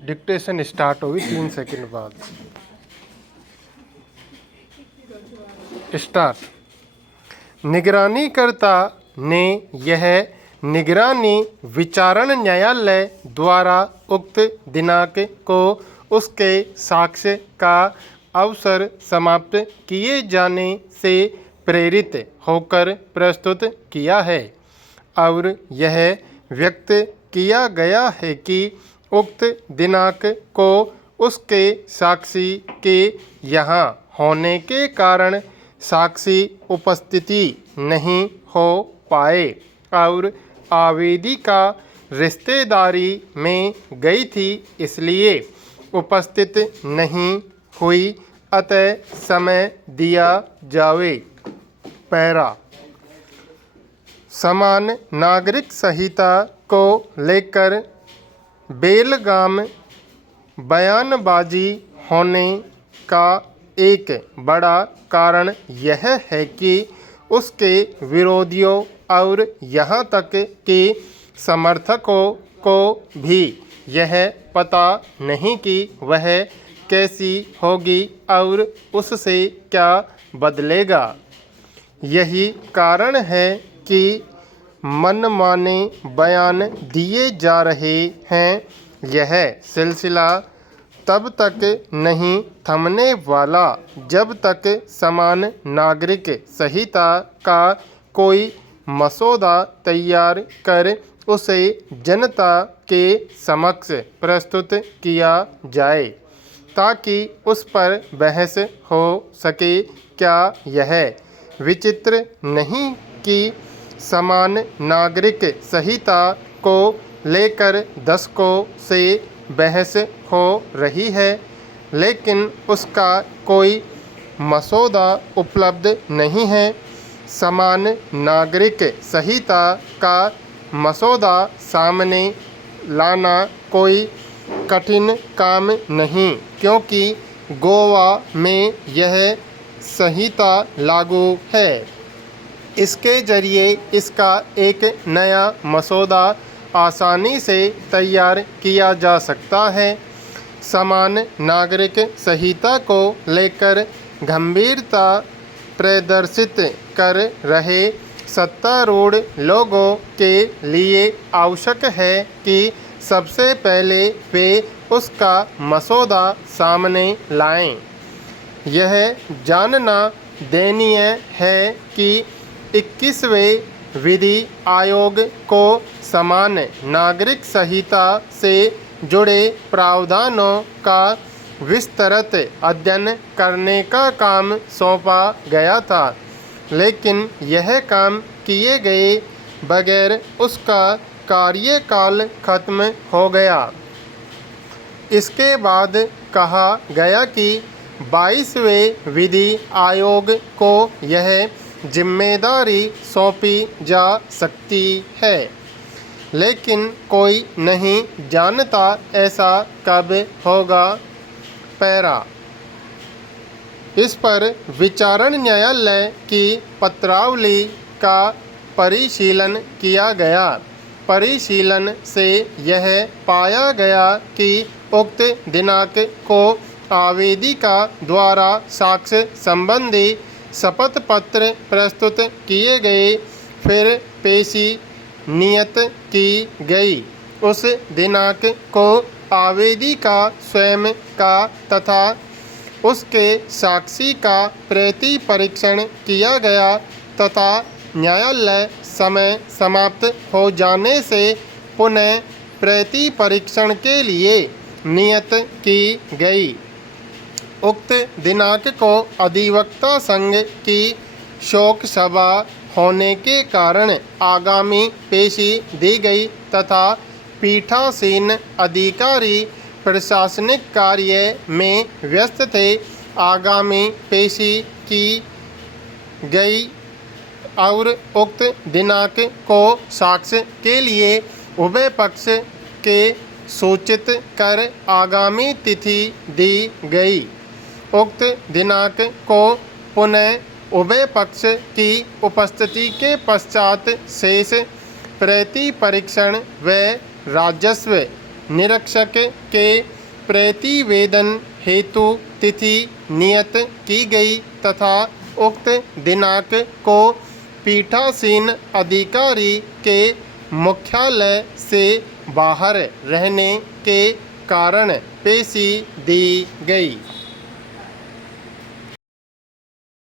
Dictation start होगी 3 second बाद। Start. निगरानीकर्ता ने यह निगरानी विचारण न्यायालय द्वारा उक्त दिनांक को उसके साक्ष्य का अवसर समाप्त किए जाने से प्रेरित होकर प्रस्तुत किया है और यह व्यक्त किया गया है कि उक्त दिनांक को उसके साक्षी के यहाँ होने के कारण साक्षी उपस्थिति नहीं हो पाए और आवेदिका रिश्तेदारी में गई थी, इसलिए उपस्थित नहीं हुई, अतः समय दिया जावे। पैरा। समान नागरिक संहिता को लेकर बेलगाम बयानबाजी होने का एक बड़ा कारण यह है कि उसके विरोधियों और यहाँ तक कि समर्थकों को भी यह पता नहीं कि वह कैसी होगी और उससे क्या बदलेगा। यही कारण है कि मनमाने बयान दिए जा रहे हैं। यह सिलसिला तब तक नहीं थमने वाला जब तक समान नागरिक संहिता का कोई मसौदा तैयार कर उसे जनता के समक्ष प्रस्तुत किया जाए ताकि उस पर बहस हो सके। क्या यह विचित्र नहीं कि समान नागरिक संहिता को लेकर दशकों से बहस हो रही है, लेकिन उसका कोई मसौदा उपलब्ध नहीं है। समान नागरिक संहिता का मसौदा सामने लाना कोई कठिन काम नहीं, क्योंकि गोवा में यह संहिता लागू है। इसके जरिए इसका एक नया मसौदा आसानी से तैयार किया जा सकता है। समान नागरिक संहिता को लेकर गंभीरता प्रदर्शित कर रहे सत्तारूढ़ लोगों के लिए आवश्यक है कि सबसे पहले वे उसका मसौदा सामने लाएं। यह जानना दयनीय है कि 21वें विधि आयोग को समान नागरिक संहिता से जुड़े प्रावधानों का विस्तृत अध्ययन करने का काम सौंपा गया था, लेकिन यह काम किए गए बगैर उसका कार्यकाल खत्म हो गया। इसके बाद कहा गया कि 22वें विधि आयोग को यह जिम्मेदारी सौंपी जा सकती है, लेकिन कोई नहीं जानता ऐसा कब होगा। पैरा। इस पर विचारण न्यायालय की पत्रावली का परिशीलन किया गया। परिशीलन से यह पाया गया कि उक्त दिनांक को आवेदिका द्वारा साक्ष्य संबंधी शपथ पत्र प्रस्तुत किए गए, फिर पेशी नियत की गई। उस दिनांक को आवेदिका स्वयं का तथा उसके साक्षी का प्रति परीक्षण किया गया तथा न्यायालय समय समाप्त हो जाने से पुनः प्रति परीक्षण के लिए नियत की गई। उक्त दिनांक को अधिवक्ता संघ की शोक सभा होने के कारण आगामी पेशी दी गई तथा पीठासीन अधिकारी प्रशासनिक कार्य में व्यस्त थे। आगामी पेशी की गई और उक्त दिनांक को साक्ष्य के लिए उभय पक्ष के सूचित कर आगामी तिथि दी गई। उक्त दिनांक को पुनः उभय पक्ष की उपस्थिति के पश्चात शेष प्रति परीक्षण व राजस्व निरीक्षक के प्रतिवेदन हेतु तिथि नियत की गई तथा उक्त दिनांक को पीठासीन अधिकारी के मुख्यालय से बाहर रहने के कारण पेशी दी गई।